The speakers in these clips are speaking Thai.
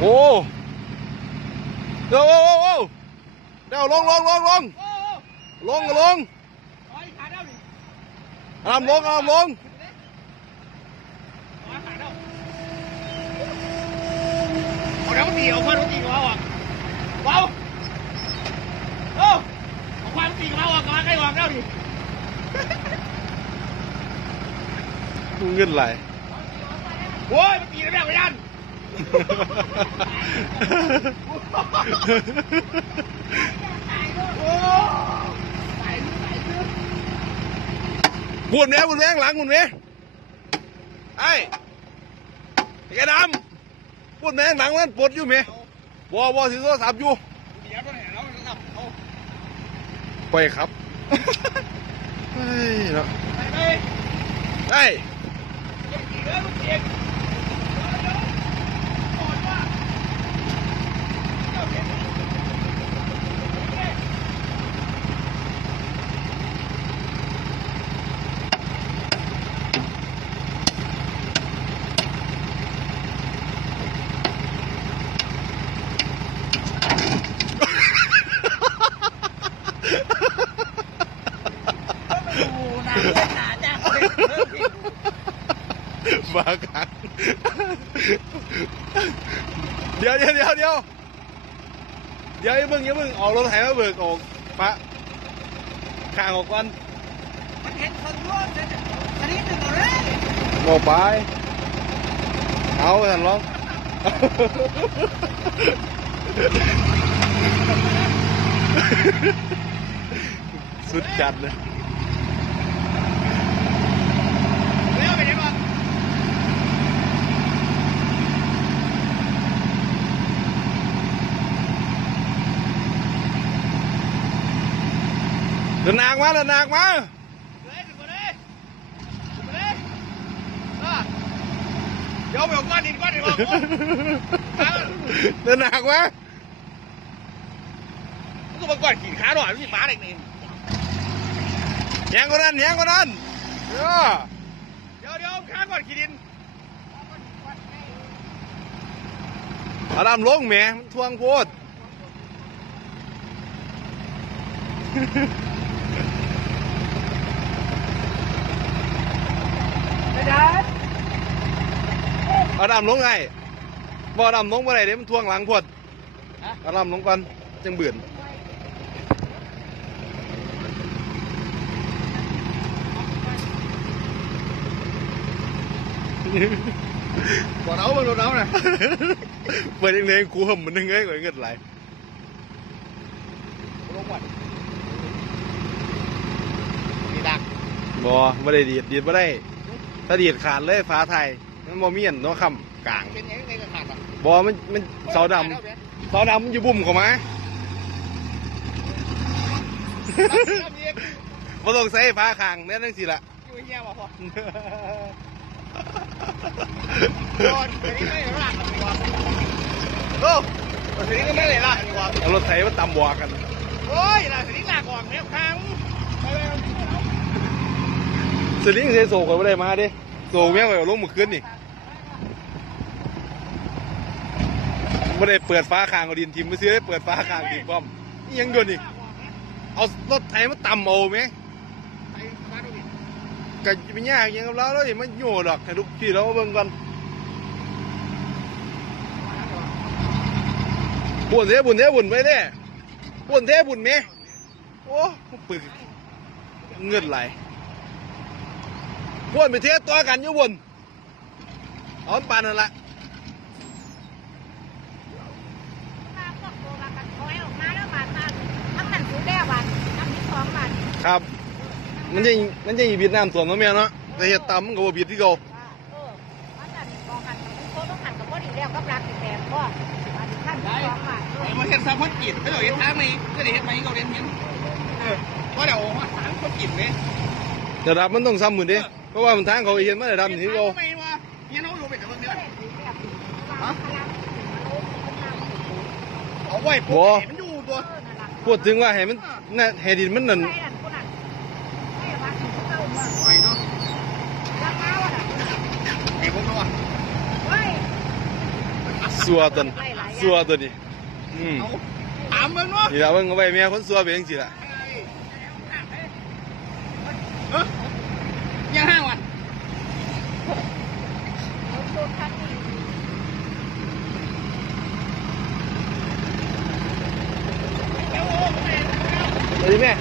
โอ้เดี๋ยวโอ้โอ้โอ้เดี๋ยวลงลงลงลงโอ้ลงลงร้อยขาเด้าดิอามลงอามลงร้อยขาเด้าเอาแล้วมันตีเอาความตีกับเราอะว้าวโอ้เอาความตีกับเราอะมาใกล้วางแล้วดิเงินไหลโอ้ยมันตีแล้วแม่ไม่ยันโอ้ใส่ใส่ซื้อ บุญแม่บุญแม่ข้างหลังบุญแม่ไอ้ไอ้แกดำบุญแม่ข้างหลังมันปวดอยู่ไหมบอบอถือโทรศัพท์อยู่เดี๋ยวตัวไหนแล้วมันรับเอาไปครับเฮ้ยเนาะไปไปไอ้ เก็บกี่เรื่องลูกเก็บก่อนว่าเจ้าเก็บ ดูนะเล่นหนาจ้าเพิ่มเพิ่ม บ้ากัน เดี๋ยวเดี๋ยวเดี๋ยวเดี๋ยวเดี๋ยวอย่าเพิ่งอย่าเพิ่งออกรถไถมาเบิกออกปะข้างออกก่อนมันเห็นคนร่วมเลยอันนี้หนึ่งเลยบอกไป เอาท่านลองสุดจัดเลย เลี้ยวไปไหนบ้าง เดินนางมาเดินนางมาเลยถึงมาเลยถึงมาเลยอะเดี๋ยวไปเอาก้อนดินก้อนดินออกเดินนางมามันก็มาก้อนขีดขาหน่อยมันมีหมาเด็กนี่แหงคนนั้นแหงคนนั้นเออเดี๋ยวเดี๋ยวขาก้อนขีดดินเอาดำลงแหมมันทวงโพด ไม่ได้ เอา ดำลงไงบ่เอาดำลงบ่ได้เดี๋ยวมันทวงหลังโพดเอาดำลงก่อนจังเบื่อนบ่เอาบ่เอานะเปิดยังไงกูหำมันยังไงกว่าเงินไหลลงวัดนี่ดักบ่ไม่ได้ดีดดีดไม่ได้ถ้าดีดขาดเลยฟ้าไทย มันบ่มีอันเนาะคำกลางเป็นยังไงก็ขาดอะบ่มันมันเสาดำเสาดำมันอยู่บุ่มเข้ามาบ่ต้องใส่ฟ้าคางแม่นจังสิล่ะอยู่เฮียบ่พอโดนอันนี้ไม่ได้ลากกันดีกว่าโอ้อันนี้ก็ไม่ได้ลากกันดีกว่าเอารถไถมาตำบัวกันโอ้ยลากอันนี้ลากก่อนแมวค้างไปไปสลิงเซโซก็ไม่ได้มาเด้โซแม่งไปเอาลงเมื่อคืนนี่ ไม่ได้เปิดฟ้าคางเอาดินทิมไม่ซื้อได้เปิดฟ้าคางดินป้อมนี่ยังโดนนี่เอารถไถมาต่ำเอาไหมไปมาดูดิก็ไม่ยากยังกับเราแล้วมันโย่ดอกให้ลูกพี่เราเบิ่งก่อนบุญเทบุญเทบุญไปเด้บุญเทบุญเมโอ้ปึกเงินไหลบุญไปเทตัวกันอยู่บุญเอาปานนั่นแหละ มาพวกตัวมากันถอยออกมาแล้วบาดมาทั้งนั้นสูได้บาดทั้งที่สองบาด ครับ มันจะมันจะอีบิดน้ำส่วนเนาะแม่เนาะแต่เฮ็ดตำมันก็บ่บิดที่เก่าว่าเออมันนั่นบอกกันมันโคต้องหันกับพอดีแล้วกับรักแต่ก็บาดขั้นที่สองบาดเอไปอมาเห็นสามคนกินไม่ต้องเห็นทางไหมก็ได้เห็นไหมก็เห็นเห็นเออว่าเดี๋ยวมาสามคนกินเลยแต่ดับมันต้องซ้ำหมื่นเด้เพราะว่ามันทางเขาเห็นมันได้ดำที่เก่าทำไมวะเฮียน้องรู้ไปแต่เมื่อไม่เดือนได้สีแบบว่าพลังโลกมันน้ำเอาไว้ปุ๊บมันอยู่ตัวเออนั่นแหละพูดถึงว่าให้มันน่ะให้ดินมันนั่น ใช่นั่นคนนั้นให้บาดถึงเก้าบาด ไปเนาะ ราคาว่ะน่ะไอ้พวกนั้นเฮ้ยสสัวตัวนี้สัวตัวนี้อืมถามมึงเนาะนี่ละเบิ่งเอาไว้เมียคนสัวเป็นจังซี่ล่ะยังห้างวันรถคันนี้เดี๋ยวดิแม่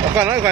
เอาก่อนเอาก่อน